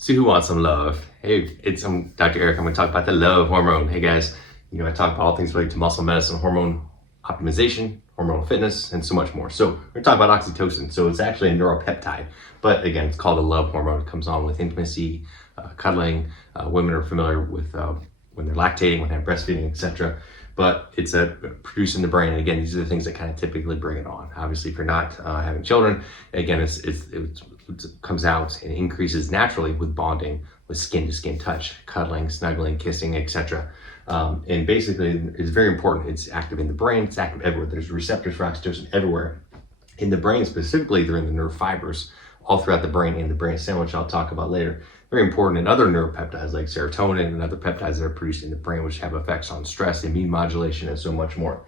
So who wants some love? Hey, I'm Dr. Eric. I'm going to talk about the love hormone. Hey guys, I talk about all things related to muscle medicine, hormone optimization, hormonal fitness, and so much more. So we're going to talk about oxytocin. So it's actually a neuropeptide, but again, it's called a love hormone. It comes on with intimacy, cuddling. Women are familiar with when they're lactating, when they're breastfeeding, etc. But it's produced in the brain. And again, these are the things that kind of typically bring it on. Obviously, if you're not having children, again, it comes out and increases naturally with bonding, with skin to skin touch, cuddling, snuggling, kissing, etc. And basically, it's very important. It's active in the brain. It's active everywhere. There's receptors for oxytocin everywhere. In the brain specifically, they're in the nerve fibers all throughout the brain and the brain stem, which I'll talk about later. Very important in other neuropeptides like serotonin and other peptides that are produced in the brain, which have effects on stress, immune modulation, and so much more.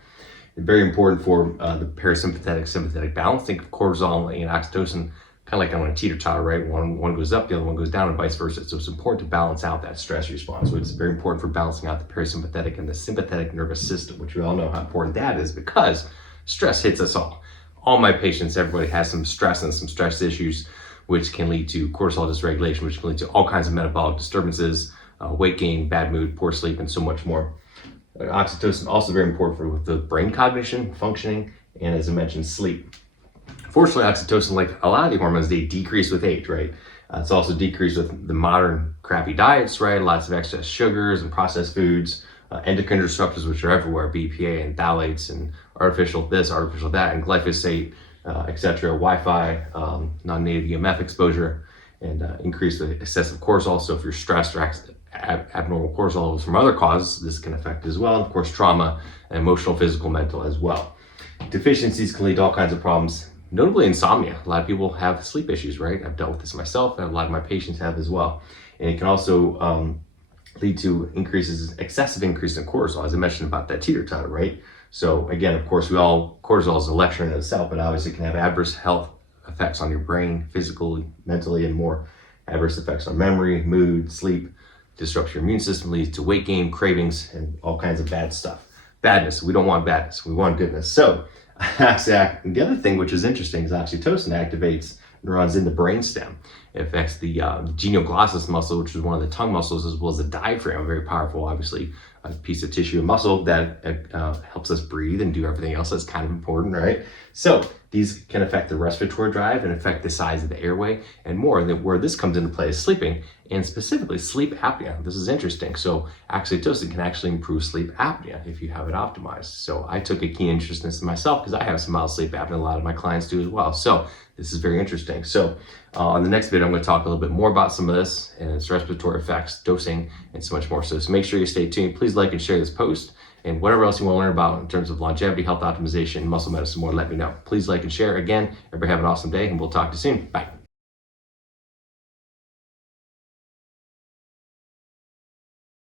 It's very important for the parasympathetic, sympathetic balance. Think of cortisol and oxytocin kind of like on a teeter-totter, right? One goes up, the other one goes down, and vice versa. So it's important to balance out that stress response. So it's very important for balancing out the parasympathetic and the sympathetic nervous system, which we all know how important that is because stress hits us all. All my patients, everybody has some stress and some stress issues, which can lead to cortisol dysregulation, which can lead to all kinds of metabolic disturbances, weight gain, bad mood, poor sleep, and so much more. Oxytocin also very important for the brain cognition, functioning, and as I mentioned, sleep. Fortunately, oxytocin, like a lot of the hormones, they decrease with age, right? It's also decreased with the modern crappy diets, right? Lots of excess sugars and processed foods, endocrine disruptors, which are everywhere, BPA and phthalates and artificial this, artificial that, and glyphosate, etc., Wi-Fi, non-native EMF exposure, and increase the excessive cortisol. So if you're stressed or abnormal cortisol levels from other causes, this can affect as well. And of course, trauma, emotional, physical, mental as well. Deficiencies can lead to all kinds of problems. Notably insomnia. A lot of people have sleep issues, right? I've dealt with this myself, and a lot of my patients have as well. And it can also lead to excessive increase in cortisol, as I mentioned about that teeter-totter, right? So again, of course, cortisol is a lecture in itself, but obviously it can have adverse health effects on your brain, physically, mentally, and more. Adverse effects on memory, mood, sleep, disrupts your immune system, leads to weight gain, cravings, and all kinds of bad stuff. Badness. We don't want badness. We want goodness. So the other thing which is interesting is oxytocin activates neurons in the brainstem. It affects the genioglossus muscle, which is one of the tongue muscles, as well as the diaphragm, very powerful, obviously, a piece of tissue and muscle that helps us breathe and do everything else that's kind of important, right? So these can affect the respiratory drive and affect the size of the airway and more. Where this comes into play is sleeping, and specifically sleep apnea. This is interesting. So oxytocin can actually improve sleep apnea if you have it optimized. So I took a keen interest in this myself because I have some mild sleep apnea. A lot of my clients do as well. So this is very interesting. So on the next video, I'm going to talk a little bit more about some of this and its respiratory effects, dosing, and so much more. So make sure you stay tuned. Please like and share this post. And whatever else you want to learn about in terms of longevity, health optimization, muscle medicine, more, let me know. Please like and share. Again, everybody have an awesome day, and we'll talk to you soon. Bye.